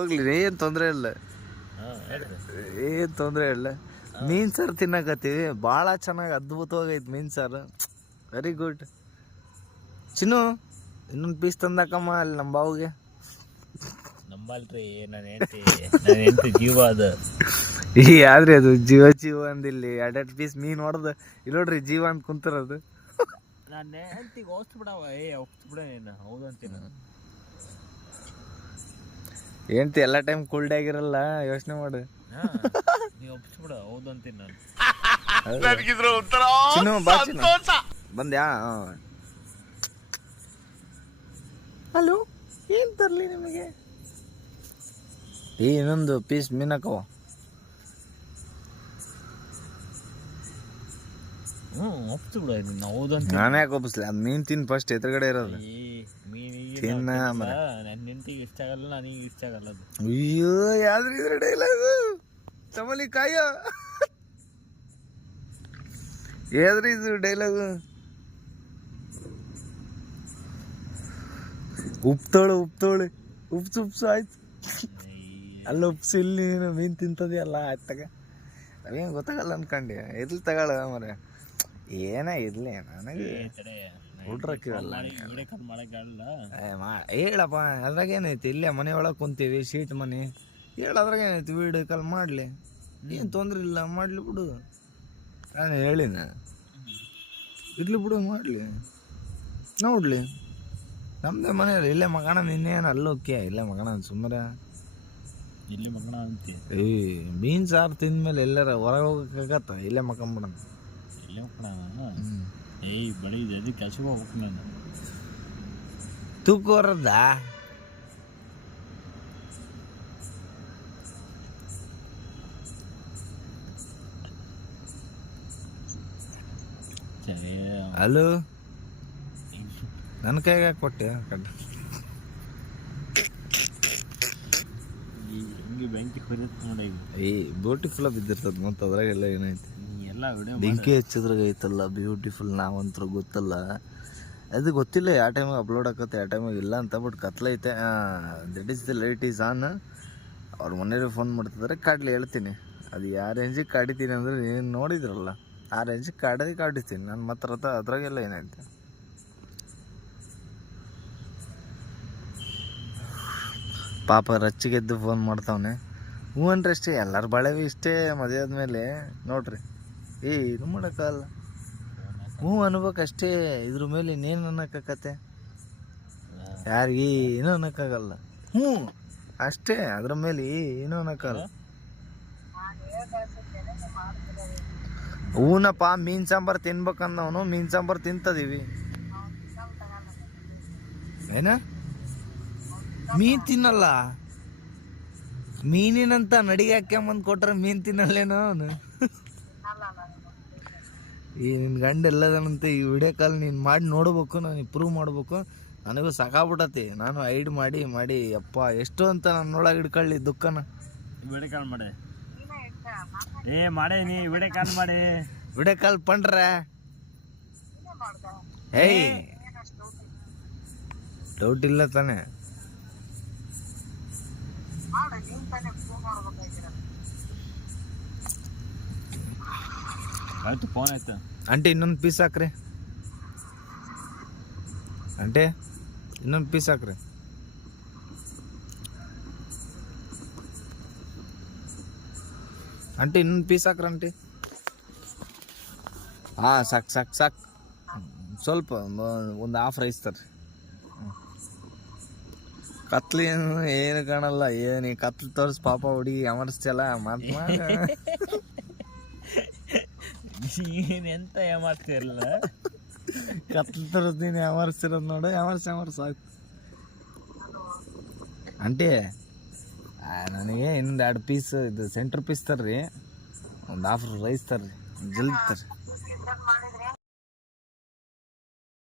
ಹೋಗ್ಲಿ, ಏನ್ ತೊಂದ್ರೆ ಇಲ್ಲ, ಏನ್ ತೊಂದ್ರೆ ಇಲ್ಲ. ಮೀನ್ ಸಾರು ತಿನ್ನಕತ್ತೀವಿ, ಭಾಳ ಚೆನ್ನಾಗಿ ಅದ್ಭುತವಾಗೈತಿ ಮೀನ್ ಸಾರು. Very good. ಚಿನ್ನು, ಇನ್ನೊಂದು ಪೀಸ್ ತಂದಾಕಮ್ಮ ಅಲ್ಲಿ ನಮ್ಮ ಬಾವುಗೆ. ನಂಬಲ್ರಿ, ನನ್ನ ಹೆಂಡತಿ ಜೀವ ಅದು. ಆದ್ರೆ ಅದು ಜೀವ ಜೀವ ಅಂದಿಲ್ಲಿ ಎರಡೆರಡು ಪೀಸ್ ಮೀನ್ ಹೊಡೆದು ಇಲ್ಲಿ ನೋಡ್ರಿ ಜೀವ ಅಂತ ಕುಂತಿರೋದು. ನನ್ನ ಹೆಂಡತಿಗೆ ಔಷಧಿ ಬಿಡವ, ಔಷಧಿ ಬಿಡ ನೀನು. ಹೌದು ಅಂತೀನಿ. ಹೆಂಡ್ತಿ ಎಲ್ಲ ಟೈಮ್ ಕೂಲ್ಡ್ ಆಗಿರಲ್ಲ, ಯೋಚನೆ ಮಾಡು. ನೀವು ಒಪ್ಪಿಸಿ ಬಿಡ, ಹೌದು ಅಂತೀನಿ ನಾನು. ಚಿನ್ನು ಬಾ, ಚಿನ್ನು ಬಂದ್ಯಾ? ಹಲೋ, ಏನ್ ತರ್ಲಿ ನಿಮಗೆ? ಇನ್ನೊಂದು ಪೀಸ್ ಮೀನ್ ಹಾಕವ. ಒಪ್ಪಿಸಿ ಬಿಡ ನೀನು, ಹೌದು ಅಂತ. ನಾನೇ ಯಾಕೆ ಒಪ್ಪಿಸ್ಲಿ? ಅದು ಮೀನ್ ತಿನ್ ಫಸ್ಟ್ ಎದುರುಗಡೆ ಇರೋದು. ನನ್ನ ಹೆಂಡತಿಗೆ ಇಷ್ಟ ಆಗಲ್ಲ, ನನಗೆ ಇಷ್ಟ ಆಗಲ್ಲ ಅದು. ಅಯ್ಯೋ, ಯಾವ್ದ್ರ ಇದ್ರ ಡೈಲಾಗು ಚಮಲಿ ಕಾಯ, ಯಾವ್ದ್ರಿ ಇದು ಡೈಲಾಗು? ಉಪ್ತೋಳು ಉಪ್ಸು ಆಯ್ತು. ಅಲ್ಲ ಉಪ್ಸು, ಇಲ್ಲಿ ನೀನು ಮೀನ್ ತಿಂತದೆಯಲ್ಲ, ಆಯ್ತು ತಗ. ಅವೇನು ಗೊತ್ತಾಗಲ್ಲ ಅನ್ಕಂಡಿ. ಇರ್ಲಿ ತಗೊಳ ಮರ, ಏನೇ ಇರ್ಲಿ, ನನಗೆ ಹುಡ್ರಕ್ಕಿವಲ್ಲ. ಹೇಳಪ್ಪ, ಅದ್ರಾಗ ಏನೈತಿ? ಇಲ್ಲೇ ಮನೆ ಒಳಗೆ ಕುಂತೀವಿ, ಶೀಟ್ ಮನೆ. ಅದ್ರಾಗ ಏನೈತಿ? ವೀಡಿಯೋ ಕಾಲ್ ಮಾಡಲಿ, ಏನು ತೊಂದ್ರೆ ಇಲ್ಲ, ಮಾಡಲಿ ಬಿಡು. ನಾನು ಹೇಳಿನ, ಇರ್ಲಿ ಬಿಡು, ಮಾಡಲಿ, ನೋಡ್ಲಿ. ನಮ್ಮದೇ ಮನೆಯಲ್ಲ, ಇಲ್ಲೇ ಮಗಣ. ನಿನ್ನೇನು ಅಲ್ಲೋಕೆ ಇಲ್ಲೇ ಮಗಣ ಸುಮ್ಮನೆ ಇಲ್ಲಿ ಮಗಣ ಅಂತೀಯ? ಮೀನ್ ಸಾರು ತಿಂದ್ಮೇಲೆ ಎಲ್ಲಾರ ಹೊರಗೆ ಹೋಗಕ್ಕಾಗತ್ತ? ಇಲ್ಲೇ ಮಕ್ಕಂಬಿಡಣ. ಇಲ್ಲೇ ಮಕ್ಕಣ? ಬಳಿ ಇದೆ, ಕೆಲ್ಸಕ್ಕೆ ಹೋಗ್ಬೇಕು ನಾನು. ತೂಕ ಬರದ? ಹಲೋ, ನನ್ನ ಕೈಗೆ ಕೊಟ್ಟೆ ಹಿಂಗೆ ಬೆಂಕಿ ಹೊರಿತ್ ನೋಡಿ. ಬ್ಯೂಟಿಫುಲ್ ಬಿದ್ದಿರ್ತದ, ಮತ್ತು ಅದ್ರಾಗೆಲ್ಲ ಏನೈತಿ? ಎಲ್ಲ ವಿಡಿಯೋ ಬೆಂಕಿ ಹಚ್ಚಿದ್ರಾಗ ಐತಲ್ಲ ಬ್ಯೂಟಿಫುಲ್. ನಾವಂತ್ರ ಗೊತ್ತಲ್ಲ, ಅದು ಗೊತ್ತಿಲ್ಲ ಯಾವ ಟೈಮಿಗೆ ಅಪ್ಲೋಡ್ ಆಕತ್ತೆ, ಯಾವ ಟೈಮಿಗೆ ಇಲ್ಲ ಅಂತ. ಬಟ್ ಕತ್ಲೈತೆ, that is the light is on. ಅವ್ರು ಮೊನ್ನೆ ಫೋನ್ ಮಾಡ್ತಿದ್ದಾರೆ, ಕಾಡ್ಲಿ ಹೇಳ್ತೀನಿ. ಅದು ಯಾವ ರೇಂಜಿಗೆ ಕಾಡಿತೀನಿ ಅಂದರೆ ಏನು ನೋಡಿದ್ರಲ್ಲ, ಆ ರೇಂಜಿಗೆ ಕಾಡಿತೀನಿ ನಾನು. ಮಾತ್ರ ಅದ್ರಾಗೆಲ್ಲ ಏನೈತೆ? ಪಾಪ ರಚ್ಚಿಗೆದ್ದು ಫೋನ್ ಮಾಡ್ತಾವನೆ. ಹ್ಞೂ ಅಂದ್ರೆ ಅಷ್ಟೇ, ಎಲ್ಲರ ಬಾಳೆವಿ ಇಷ್ಟೇ. ಮದುವೆ ಆದಮೇಲೆ ನೋಡ್ರಿ, ಇದು ಮಾಡೋಕ್ಕಲ್ಲ, ಹ್ಞೂ ಅನ್ಬೇಕಷ್ಟೇ. ಇದ್ರ ಮೇಲೆ ಇನ್ನೇನು ಅನ್ನೋಕ್ಕಾಗತ್ತೆ? ಯಾರಿಗೆ ಏನೂ ಅನ್ನೋಕ್ಕಾಗಲ್ಲ. ಹ್ಞೂ ಅಷ್ಟೇ, ಅದ್ರ ಮೇಲೆ ಏನೂ ಅನ್ನೋಕ್ಕಲ್ಲ. ಹೂನಪ್ಪ, ಮೀನು ಸಾಂಬಾರು ತಿನ್ಬೇಕಂದವನು ಮೀನು ಸಾಂಬಾರು ತಿಂತದೀವಿ. ಏನ ಮೀನು ತಿನ್ನಲ್ಲ? ಮೀನಿನಂತ ನಡಿಗೆ ಹಾಕ್ಯಂಬಂದು ಕೊಟ್ರೆ ಮೀನು ತಿನ್ನಲ್ಲೇನೋ ಅವನು? ಈ ನಿನ್ನ ಗಂಡ ಎಲ್ಲದನಂತೆ ಈ ವಿಡಿಯೋ ಕಾಲ್ ನೀನು ಮಾಡಿ ನೋಡ್ಬೇಕು, ನಾನು ಪ್ರೂವ್ ಮಾಡ್ಬೇಕು. ನನಗೂ ಸಾಕಾಗ್ಬಿಟ್ಟತಿ. ನಾನು ಐಡ್ ಮಾಡಿ ಅಪ್ಪ ಎಷ್ಟು ಅಂತ ನನ್ನೊಳಗೆ ಹಿಡ್ಕೊಳ್ಳಿ ದುಃಖನ. ವಿಡಿಯೋ ಕಾಲ್ ಮಾಡಿ, ಮಾಡೇ ನೀ ವಿಡಿಯೋ ಕಾಲ್ ಮಾಡಿ. ವಿಡಿಯೋ ಕಾಲ್ ಪಂಡ್ರೆ ಏಯ್ ಡೌಟ್ ಇಲ್ಲ ತಾನೆ? ಆಯ್ತು, ಫೋನ್ ಆಯ್ತು. ಆಂಟಿ ಇನ್ನೊಂದು ಪೀಸ್ ಹಾಕ್ರಿ. ಆಂಟಿ ಇನ್ನೊಂದು ಪೀಸ್ ಹಾಕ್ರಿ. ಆಂಟಿ ಇನ್ನೊಂದು ಪೀಸ್ ಹಾಕ್ರಿ ಆಂಟಿ. ಹಾಂ, ಸಾಕು. ಸ್ವಲ್ಪ ಒಂದು ಹಾಫ್ ರೈಸ್ ತರ್ರಿ. ಕತ್ಲಿ ಏನು ಕಾಣಲ್ಲ, ಏನು ಕತ್ಲು ತೋರಿಸಿ ಪಾಪ ಹುಡುಗಿ ಅಮರ್ಸ್ತಿಯಲ್ಲ ಮಾತು. ಎಂತ ಯಾಮಾರ್ತಿರಲ್ಲ, ಕತ್ಲು ತೋರಿಸ್ ನೀನು ಯಾಮಾರಿಸ್ತಿರೋದು ನೋಡು. ಯಾಮಾರ್ಸ್ ಸಾಕು. ಆಂಟಿ ನನಗೆ ಇನ್ನೊಂದು 2 ಪೀಸ್ ಇದು ಸೆಂಟ್ರ್ ಪೀಸ್ ತರ್ರಿ, ಒಂದು ಹಾಫ್ ರೈಸ್ ತರ್ರಿ, ಜಲ್ದಿ ತರ್ರಿ.